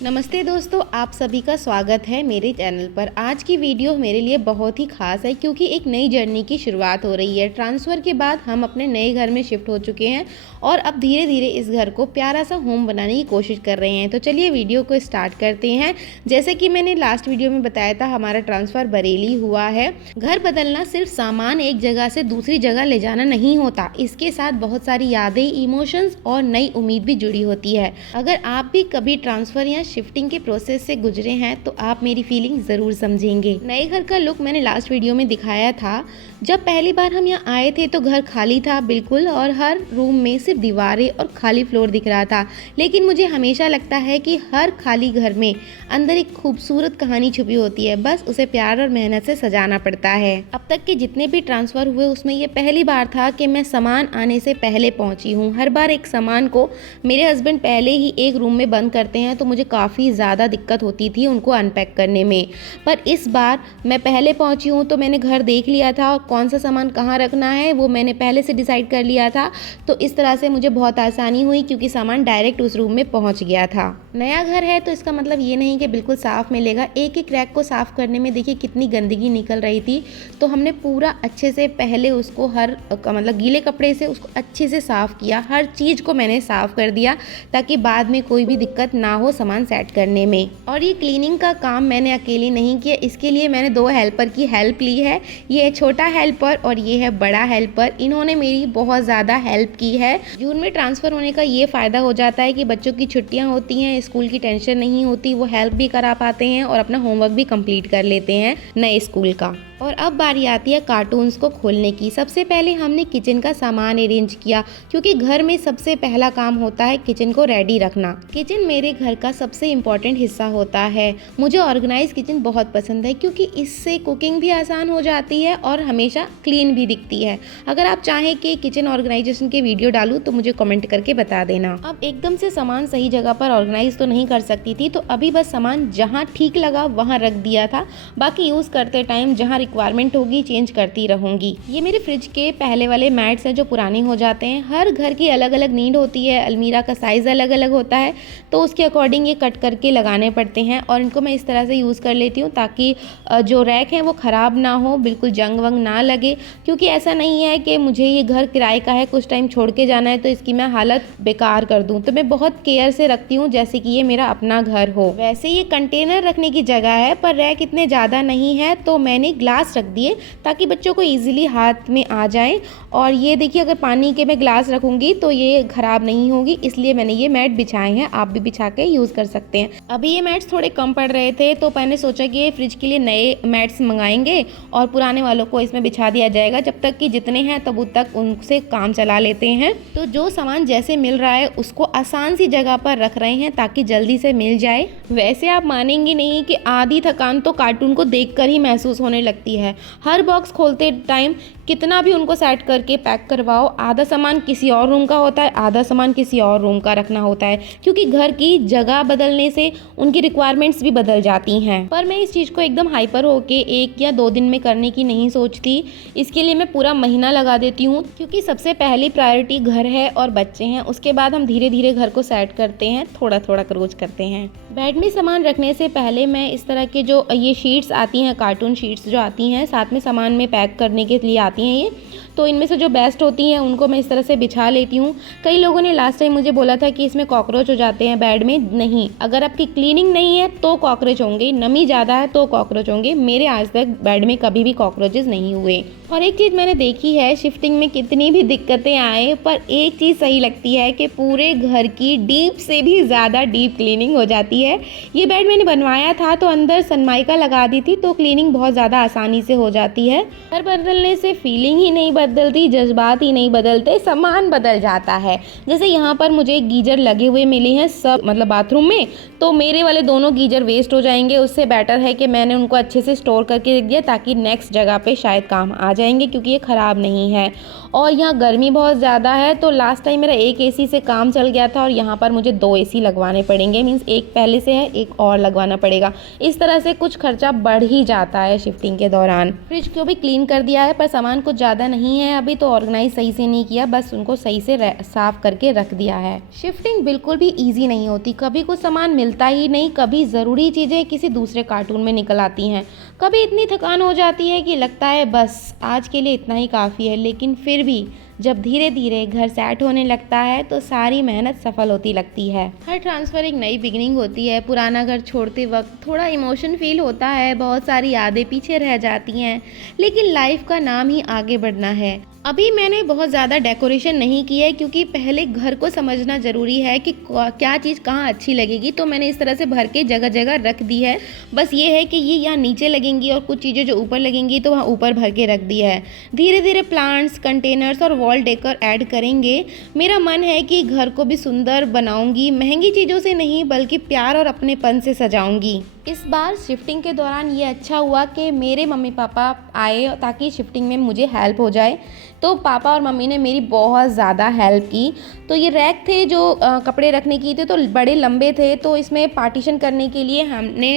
नमस्ते दोस्तों, आप सभी का स्वागत है मेरे चैनल पर। आज की वीडियो मेरे लिए बहुत ही खास है क्योंकि एक नई जर्नी की शुरुआत हो रही है। ट्रांसफ़र के बाद हम अपने नए घर में शिफ्ट हो चुके हैं और अब धीरे धीरे इस घर को प्यारा सा होम बनाने की कोशिश कर रहे हैं। तो चलिए वीडियो को स्टार्ट करते हैं। जैसे कि मैंने लास्ट वीडियो में बताया था, हमारा ट्रांसफ़र बरेली हुआ है। घर बदलना सिर्फ सामान एक जगह से दूसरी जगह ले जाना नहीं होता, इसके साथ बहुत सारी यादें, इमोशंस और नई उम्मीद भी जुड़ी होती है। अगर आप भी कभी ट्रांसफ़र या शिफ्टिंग के प्रोसेस से गुजरे हैं तो आप मेरी फीलिंग ज़रूर समझेंगे। नए घर का लुक मैंने लास्ट वीडियो में दिखाया था। जब पहली बार हम यहाँ आए थे तो घर खाली था बिल्कुल, और हर रूम में सिर्फ दीवारें और खाली फ्लोर दिख रहा था। लेकिन मुझे हमेशा लगता है कि हर खाली घर में अंदर एक खूबसूरत कहानी छुपी होती है, बस उसे प्यार और मेहनत से सजाना पड़ता है। अब तक के जितने भी ट्रांसफ़र हुए उसमें ये पहली बार था कि मैं सामान आने से पहले पहुंची हूँ। हर बार एक सामान को मेरे हस्बैंड पहले ही एक रूम में बंद करते हैं तो मुझे काफ़ी ज़्यादा दिक्कत होती थी उनको अनपैक करने में। पर इस बार मैं पहले पहुंची हूँ तो मैंने घर देख लिया था, कौन सा सामान कहाँ रखना है वो मैंने पहले से डिसाइड कर लिया था। तो इस तरह से मुझे बहुत आसानी हुई क्योंकि सामान डायरेक्ट उस रूम में पहुंच गया था। नया घर है तो इसका मतलब ये नहीं कि बिल्कुल साफ़ मिलेगा। एक एक रैक को साफ़ करने में देखिए कितनी गंदगी निकल रही थी, तो हमने पूरा अच्छे से पहले उसको मतलब गीले कपड़े से उसको अच्छे से साफ़ किया। हर चीज़ को मैंने साफ़ कर दिया ताकि बाद में कोई भी दिक्कत ना हो सामान सेट करने में। और ये क्लीनिंग का काम मैंने अकेली नहीं किया, इसके लिए मैंने 2 हेल्पर की हेल्प ली है। ये है छोटा हेल्पर और ये है बड़ा हेल्पर। इन्होंने मेरी बहुत ज़्यादा हेल्प की है। जून में ट्रांसफ़र होने का ये फ़ायदा हो जाता है कि बच्चों की छुट्टियाँ होती हैं, स्कूल की टेंशन नहीं होती, वो हेल्प भी करा पाते हैं और अपना होमवर्क भी कंप्लीट कर लेते हैं नए स्कूल का। और अब बारी आती है कार्टून्स को खोलने की। सबसे पहले हमने किचन का सामान अरेंज किया क्योंकि घर में सबसे पहला काम होता है किचन को रेडी रखना। किचन मेरे घर का सबसे इम्पॉर्टेंट हिस्सा होता है। मुझे ऑर्गेनाइज किचन बहुत पसंद है क्योंकि इससे कुकिंग भी आसान हो जाती है और हमेशा क्लीन भी दिखती है। अगर आप चाहें कि किचन ऑर्गेनाइजेशन के वीडियो डालूँ तो मुझे कमेंट करके बता देना। अब एकदम से सामान सही जगह पर ऑर्गेनाइज तो नहीं कर सकती थी, तो अभी बस सामान जहाँ ठीक लगा वहाँ रख दिया था। बाकी यूज़ करते टाइम जहाँ रिक्वायरमेंट होगी चेंज करती रहूंगी। ये मेरे फ्रिज के पहले वाले मैट्स हैं जो पुराने हो जाते हैं। हर घर की अलग अलग नीड होती है, अलमीरा का साइज़ अलग अलग होता है, तो उसके अकॉर्डिंग ये कट करके लगाने पड़ते हैं। और इनको मैं इस तरह से यूज़ कर लेती हूँ ताकि जो रैक है वो ख़राब ना हो, बिल्कुल जंग वंग ना लगे। क्योंकि ऐसा नहीं है कि मुझे ये घर किराए का है, कुछ टाइम छोड़ के जाना है तो इसकी मैं हालत बेकार कर दूँ। तो मैं बहुत केयर से रखती हूँ जैसे कि ये मेरा अपना घर हो। वैसे ये कंटेनर रखने की जगह है पर रैक इतने ज़्यादा नहीं है, तो मैंने ग्लास रख दिए ताकि बच्चों को इजीली हाथ में आ जाए। और ये देखिए, अगर पानी के मैं ग्लास रखूंगी तो ये ख़राब नहीं होगी, इसलिए मैंने ये मैट बिछाए हैं। आप भी बिछा के यूज़ कर सकते हैं। अभी ये मैट्स थोड़े कम पड़ रहे थे तो मैंने सोचा कि ये फ्रिज के लिए नए मैट्स मंगाएंगे और पुराने वालों को इसमें बिछा दिया जाएगा। जब तक कि जितने हैं तब तक उनसे काम चला लेते हैं। तो जो सामान जैसे मिल रहा है उसको आसान सी जगह पर रख रहे हैं ताकि जल्दी से मिल जाए। वैसे आप मानेंगी नहीं कि आधी थकान तो कार्टून को देखकर ही महसूस होने लगती है। हर बॉक्स खोलते टाइम कितना भी उनको सेट करके पैक करवाओ, आधा सामान किसी और रूम का होता है, आधा सामान किसी और रूम का रखना होता है, क्योंकि घर की जगह बदलने से उनकी रिक्वायरमेंट्स भी बदल जाती हैं। पर मैं इस चीज़ को एकदम हाइपर होके 1 या 2 दिन में करने की नहीं सोचती। इसके लिए मैं पूरा महीना लगा देती हूँ, क्योंकि सबसे पहली प्रायोरिटी घर है और बच्चे हैं। उसके बाद हम धीरे धीरे घर को सेट करते हैं, थोड़ा थोड़ा रोज करते हैं। बेड में सामान रखने से पहले मैं इस तरह के जो ये शीट्स आती हैं, कार्टून शीट्स जो आती हैं साथ में सामान में पैक करने के लिए आती हैं, ये तो इनमें से जो बेस्ट होती हैं उनको मैं इस तरह से बिछा लेती हूँ। कई लोगों ने लास्ट टाइम मुझे बोला था कि इसमें कॉकरोच हो जाते हैं बेड में। नहीं, अगर आपकी क्लीनिंग नहीं है तो कॉकरोच होंगे, नमी ज़्यादा है तो कॉकरोच होंगे। मेरे आज तक बेड में कभी भी कॉकरोचेस नहीं हुए। और एक चीज़ मैंने देखी है, शिफ्टिंग में कितनी भी दिक्कतें आए पर एक चीज़ सही लगती है कि पूरे घर की डीप से भी ज़्यादा डीप क्लीनिंग हो जाती है। ये बेड मैंने बनवाया था तो अंदर सनमाइका लगा दी थी, तो क्लीनिंग बहुत ज़्यादा आसानी से हो जाती है। घर बदलने से फीलिंग ही नहीं बदलती, जज्बात ही नहीं बदलते, सामान बदल जाता है। जैसे यहाँ पर मुझे गीजर लगे हुए मिले हैं सब, मतलब बाथरूम में, तो मेरे वाले दोनों गीजर वेस्ट हो जाएंगे। उससे बेटर है कि मैंने उनको अच्छे से स्टोर करके रख दिया ताकि नेक्स्ट जगह पे शायद काम आ जाएंगे, क्योंकि ये ख़राब नहीं है। और यहाँ गर्मी बहुत ज़्यादा है तो लास्ट टाइम मेरा एक एसी से काम चल गया था और यहाँ पर मुझे 2 एसी लगवाने पड़ेंगे। मीन्स एक पहले से है, एक और लगवाना पड़ेगा। इस तरह से कुछ खर्चा बढ़ ही जाता है शिफ्टिंग के दौरान। फ्रिज को भी क्लीन कर दिया है पर सामान सामान कुछ ज़्यादा नहीं है अभी, तो ऑर्गेनाइज सही से नहीं किया, बस उनको सही से साफ़ करके रख दिया है। शिफ्टिंग बिल्कुल भी ईजी नहीं होती, कभी कुछ सामान मिलता ही नहीं, कभी ज़रूरी चीज़ें किसी दूसरे कार्टून में निकल आती हैं, कभी इतनी थकान हो जाती है कि लगता है बस आज के लिए इतना ही काफ़ी है। लेकिन फिर भी जब धीरे धीरे घर सेट होने लगता है तो सारी मेहनत सफल होती लगती है। हर ट्रांसफ़र एक नई बिगिनिंग होती है। पुराना घर छोड़ते वक्त थोड़ा इमोशन फील होता है, बहुत सारी यादें पीछे रह जाती हैं, लेकिन लाइफ का नाम ही आगे बढ़ना है। अभी मैंने बहुत ज़्यादा डेकोरेशन नहीं की है क्योंकि पहले घर को समझना ज़रूरी है कि क्या चीज़ कहाँ अच्छी लगेगी, तो मैंने इस तरह से भर के जगह जगह रख दी है। बस ये है कि ये यहाँ नीचे लगेंगी और कुछ चीज़ें जो ऊपर लगेंगी तो वहाँ ऊपर भर के रख दिया है। धीरे धीरे प्लांट्स, कंटेनर्स और वॉल डेकोर ऐड करेंगे। मेरा मन है कि घर को भी सुंदर बनाऊंगी, महंगी चीज़ों से नहीं बल्कि प्यार और अपनेपन से सजाऊंगी। इस बार शिफ्टिंग के दौरान ये अच्छा हुआ कि मेरे मम्मी पापा आए ताकि शिफ्टिंग में मुझे हेल्प हो जाए, तो पापा और मम्मी ने मेरी बहुत ज़्यादा हेल्प की। तो ये रैक थे जो कपड़े रखने की थे, तो बड़े लंबे थे, तो इसमें पार्टीशन करने के लिए हमने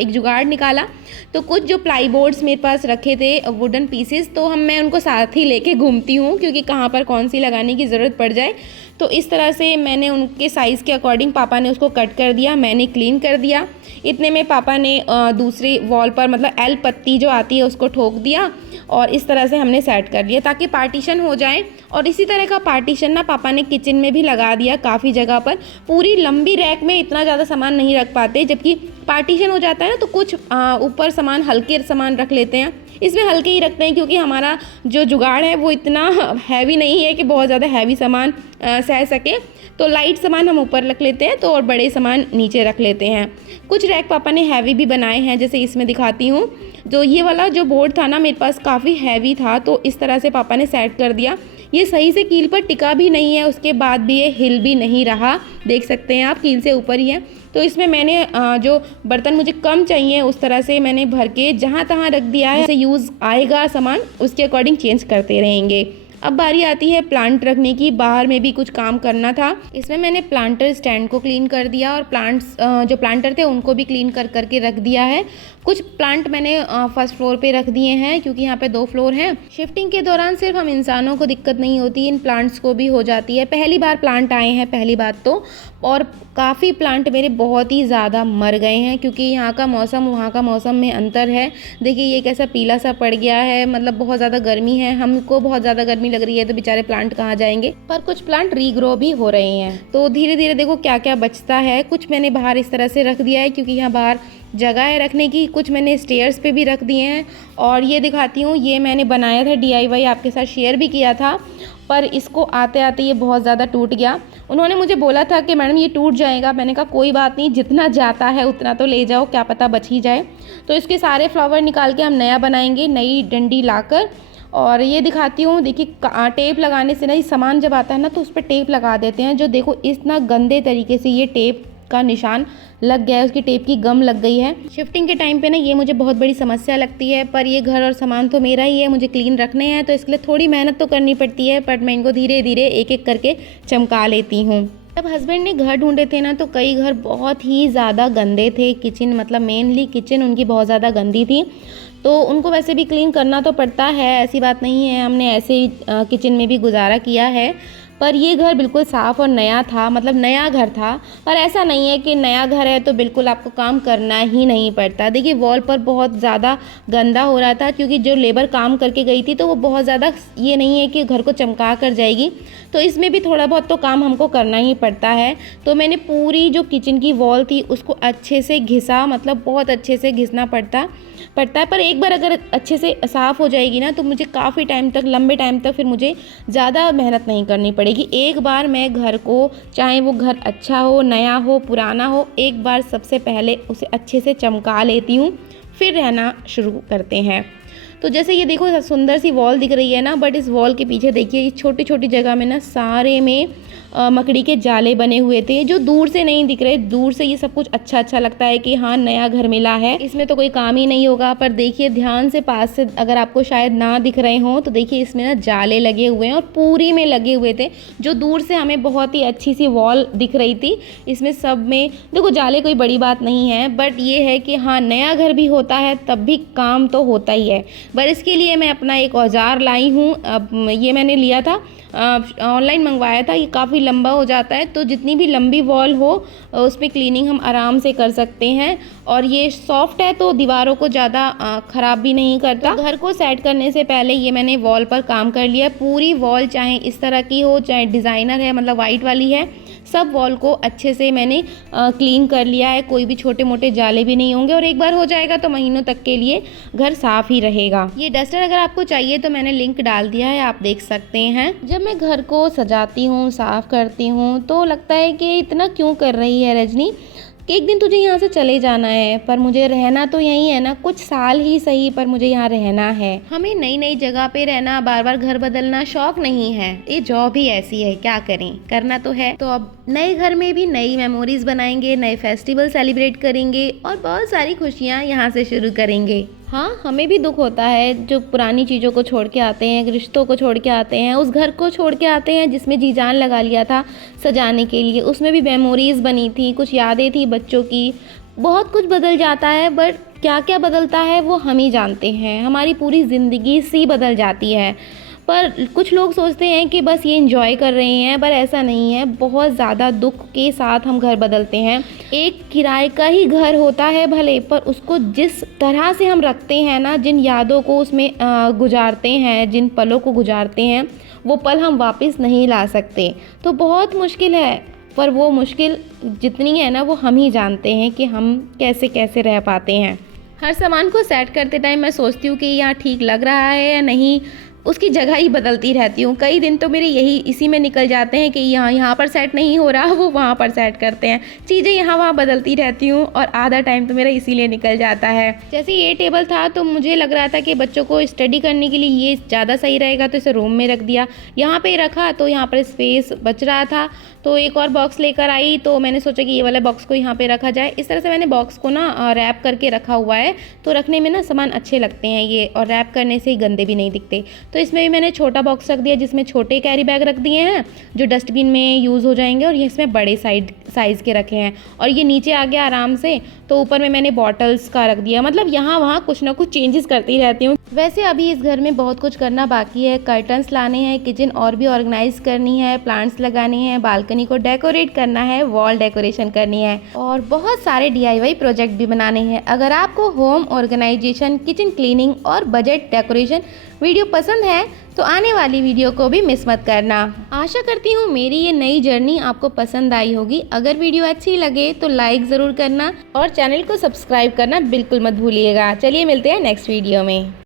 एक जुगाड़ निकाला। तो कुछ जो प्लाई बोर्ड्स मेरे पास रखे थे वुडन पीसेस, तो मैं उनको साथ ही लेके घूमती हूँ क्योंकि कहाँ पर कौन सी लगाने की ज़रूरत पड़ जाए। तो इस तरह से मैंने उनके साइज़ के अकॉर्डिंग पापा ने उसको कट कर दिया, मैंने क्लीन कर दिया। इतने में पापा ने दूसरी वॉल पर मतलब एल पत्ती जो आती है उसको ठोक दिया और इस तरह से हमने सेट कर लिया ताकि पार्टीशन हो जाए। और इसी तरह का पार्टीशन ना पापा ने किचन में भी लगा दिया काफ़ी जगह पर। पूरी लंबी रैक में इतना ज़्यादा सामान नहीं रख पाते, जबकि पार्टीशन हो जाता है ना तो कुछ ऊपर सामान, हल्के सामान रख लेते हैं। इसमें हल्के ही रखते हैं क्योंकि हमारा जो जुगाड़ है वो इतना हैवी नहीं है कि बहुत ज़्यादा हैवी सामान सह सके, तो लाइट सामान हम ऊपर रख लेते हैं तो और बड़े सामान नीचे रख लेते हैं। कुछ रैक पापा ने हैवी भी बनाए हैं, जैसे इसमें दिखाती हूँ। जो ये वाला जो बोर्ड था ना मेरे पास काफ़ी हैवी था, तो इस तरह से पापा ने सेट कर दिया। ये सही से कील पर टिका भी नहीं है, उसके बाद भी ये हिल भी नहीं रहा, देख सकते हैं आप, कील से ऊपर ही है। तो इसमें मैंने जो बर्तन मुझे कम चाहिए उस तरह से मैंने भर के जहाँ तहाँ रख दिया है। जैसे यूज़ आएगा सामान उसके अकॉर्डिंग चेंज करते रहेंगे। अब बारी आती है प्लांट रखने की। बाहर में भी कुछ काम करना था, इसमें मैंने प्लांटर स्टैंड को क्लीन कर दिया और प्लांट्स जो प्लांटर थे उनको भी क्लीन करके रख दिया है। कुछ प्लांट मैंने फर्स्ट फ्लोर पे रख दिए हैं क्योंकि यहाँ पे 2 फ्लोर हैं। शिफ्टिंग के दौरान सिर्फ हम इंसानों को दिक्कत नहीं होती, इन प्लांट्स को भी हो जाती है। पहली बार प्लांट आए हैं पहली बात तो, और काफ़ी प्लांट मेरे बहुत ही ज़्यादा मर गए हैं क्योंकि यहाँ का मौसम वहाँ का मौसम में अंतर है। देखिए ये कैसा पीला सा पड़ गया है, मतलब बहुत ज़्यादा गर्मी है, हमको बहुत ज़्यादा गर्मी लग रही है तो बेचारे प्लांट कहाँ जाएंगे। पर कुछ प्लांट रीग्रो भी हो रहे हैं, तो धीरे धीरे देखो क्या क्या बचता है। कुछ मैंने बाहर इस तरह से रख दिया है क्योंकि यहाँ बाहर जगह है रखने की। कुछ मैंने स्टेयर्स पे भी रख दिए हैं। और ये दिखाती हूँ, ये मैंने बनाया था DIY, आपके साथ शेयर भी किया था, पर इसको आते आते ये बहुत ज़्यादा टूट गया। उन्होंने मुझे बोला था कि मैडम ये टूट जाएगा, मैंने कहा कोई बात नहीं, जितना जाता है उतना तो ले जाओ, क्या पता बच ही जाए। तो इसके सारे फ्लावर निकाल के हम नया बनाएंगे, नई डंडी लाकर। और ये दिखाती हूँ, देखिए टेप लगाने से ना ये सामान जब आता है ना तो उस पर टेप लगा देते हैं, जो देखो इतना गंदे तरीके से ये टेप का निशान लग गया है, उसकी टेप की गम लग गई है। शिफ्टिंग के टाइम पे ना ये मुझे बहुत बड़ी समस्या लगती है, पर ये घर और सामान तो मेरा ही है, मुझे क्लीन रखने हैं, तो इसके लिए थोड़ी मेहनत तो करनी पड़ती है, बट मैं इनको धीरे धीरे एक एक करके चमका लेती हूँ। जब हस्बैंड ने घर ढूंढे थे ना तो कई घर बहुत ही ज़्यादा गंदे थे। किचन मतलब मेनली किचन उनकी बहुत ज़्यादा गंदी थी, तो उनको वैसे भी क्लीन करना तो पड़ता है, ऐसी बात नहीं है, हमने ऐसे ही किचन में भी गुजारा किया है। पर ये घर बिल्कुल साफ़ और नया था, मतलब नया घर था। पर ऐसा नहीं है कि नया घर है तो बिल्कुल आपको काम करना ही नहीं पड़ता। देखिए वॉल पर बहुत ज़्यादा गंदा हो रहा था क्योंकि जो लेबर काम करके गई थी तो वो बहुत ज़्यादा, ये नहीं है कि घर को चमका कर जाएगी, तो इसमें भी थोड़ा बहुत तो काम हमको करना ही पड़ता है। तो मैंने पूरी जो किचन की वॉल थी उसको अच्छे से घिसा, मतलब बहुत अच्छे से घिसना पड़ता है। पर एक बार अगर अच्छे से साफ़ हो जाएगी ना तो मुझे काफ़ी टाइम तक, लंबे टाइम तक फिर मुझे ज़्यादा मेहनत नहीं करनी पड़ेगी। एक बार मैं घर को, चाहे वो घर अच्छा हो, नया हो, पुराना हो, एक बार सबसे पहले उसे अच्छे से चमका लेती हूँ, फिर रहना शुरू करते हैं। तो जैसे ये देखो सुंदर सी वॉल दिख रही है ना, बट इस वॉल के पीछे देखिए ये छोटी छोटी जगह में ना सारे में मकड़ी के जाले बने हुए थे जो दूर से नहीं दिख रहे। दूर से ये सब कुछ अच्छा अच्छा लगता है कि हाँ नया घर मिला है, इसमें तो कोई काम ही नहीं होगा, पर देखिए ध्यान से पास से अगर आपको शायद ना दिख रहे हो तो देखिए इसमें ना जाले लगे हुए हैं और पूरी में लगे हुए थे, जो दूर से हमें बहुत ही अच्छी सी वॉल दिख रही थी। इसमें सब में देखो जाले कोई बड़ी बात नहीं है, बट ये है कि हाँ नया घर भी होता है तब भी काम तो होता ही है। पर इसके लिए मैं अपना एक औजार लाई हूँ। अब ये मैंने लिया था, ऑनलाइन मंगवाया था। ये काफ़ी लंबा हो जाता है, तो जितनी भी लंबी वॉल हो उस पर क्लीनिंग हम आराम से कर सकते हैं। और ये सॉफ्ट है तो दीवारों को ज़्यादा ख़राब भी नहीं करता। तो घर को सेट करने से पहले ये मैंने वॉल पर काम कर लिया। पूरी वॉल चाहे इस तरह की हो चाहे डिज़ाइनर है, मतलब वाइट वाली है, सब वॉल को अच्छे से मैंने क्लीन कर लिया है। कोई भी छोटे मोटे जाले भी नहीं होंगे और एक बार हो जाएगा तो महीनों तक के लिए घर साफ़ ही रहेगा। ये डस्टर अगर आपको चाहिए तो मैंने लिंक डाल दिया है, आप देख सकते हैं। जब मैं घर को सजाती हूँ, साफ़ करती हूँ तो लगता है कि इतना क्यों कर रही है रजनी, एक दिन तुझे यहाँ से चले जाना है, पर मुझे रहना तो यहीं है ना, कुछ साल ही सही पर मुझे यहाँ रहना है। हमें नई नई जगह पे रहना, बार बार घर बदलना शौक नहीं है, ये जॉब ही ऐसी है, क्या करें, करना तो है। तो अब नए घर में भी नई मेमोरीज बनाएंगे, नए फेस्टिवल सेलिब्रेट करेंगे और बहुत सारी खुशियाँ यहाँ से शुरू करेंगे। हाँ हमें भी दुख होता है जो पुरानी चीज़ों को छोड़ के आते हैं, रिश्तों को छोड़ के आते हैं, उस घर को छोड़ के आते हैं जिसमें जी जान लगा लिया था सजाने के लिए। उसमें भी मेमोरीज़ बनी थी, कुछ यादें थी बच्चों की। बहुत कुछ बदल जाता है, बट क्या क्या बदलता है वो हम ही जानते हैं। हमारी पूरी ज़िंदगी सी बदल जाती है। पर कुछ लोग सोचते हैं कि बस ये एंजॉय कर रहे हैं, पर ऐसा नहीं है। बहुत ज़्यादा दुख के साथ हम घर बदलते हैं। एक किराए का ही घर होता है भले, पर उसको जिस तरह से हम रखते हैं ना, जिन यादों को उसमें गुजारते हैं, जिन पलों को गुजारते हैं, वो पल हम वापस नहीं ला सकते। तो बहुत मुश्किल है, पर वो मुश्किल जितनी है ना वो हम ही जानते हैं कि हम कैसे कैसे रह पाते हैं। हर सामान को सेट करते टाइम मैं सोचती हूँ कि यहाँ ठीक लग रहा है या नहीं, उसकी जगह ही बदलती रहती हूँ। कई दिन तो मेरे इसी में निकल जाते हैं कि यहाँ पर सेट नहीं हो रहा, वो वहाँ पर सेट करते हैं। चीज़ें यहाँ वहाँ बदलती रहती हूँ और आधा टाइम तो मेरा इसीलिए निकल जाता है। जैसे ये टेबल था तो मुझे लग रहा था कि बच्चों को स्टडी करने के लिए ये ज़्यादा सही रहेगा, तो इसे रूम में रख दिया। यहाँ पे रखा तो यहाँ पर स्पेस बच रहा था, तो एक और बॉक्स लेकर आई, तो मैंने सोचा कि ये वाला बॉक्स को यहाँ पे रखा जाए। इस तरह से मैंने बॉक्स को ना रैप करके रखा हुआ है, तो रखने में ना सामान अच्छे लगते हैं ये, और रैप करने से गंदे भी नहीं दिखते। तो इसमें भी मैंने छोटा बॉक्स रख दिया जिसमें छोटे कैरी बैग रख दिए हैं जो डस्टबिन में यूज़ हो जाएंगे, और ये इसमें बड़े साइज़ के रखे हैं। और ये नीचे आ गया आराम से, तो ऊपर में मैंने बॉटल्स का रख दिया। मतलब यहाँ वहाँ कुछ ना कुछ चेंजेस करती रहती हूँ। वैसे अभी इस घर में बहुत कुछ करना बाकी है। कर्टन्स लाने हैं, किचन और भी ऑर्गेनाइज करनी है, प्लांट्स लगाने हैं, बालकनी को डेकोरेट करना है, वॉल डेकोरेशन करनी है, और बहुत सारे DIY प्रोजेक्ट भी बनाने हैं। अगर आपको होम ऑर्गेनाइजेशन, किचन क्लीनिंग और बजट डेकोरेशन वीडियो पसंद है तो आने वाली वीडियो को भी मिस मत करना। आशा करती हूँ मेरी ये नई जर्नी आपको पसंद आई होगी। अगर वीडियो अच्छी लगे तो लाइक ज़रूर करना और चैनल को सब्सक्राइब करना बिल्कुल मत भूलिएगा। चलिए मिलते हैं नेक्स्ट वीडियो में।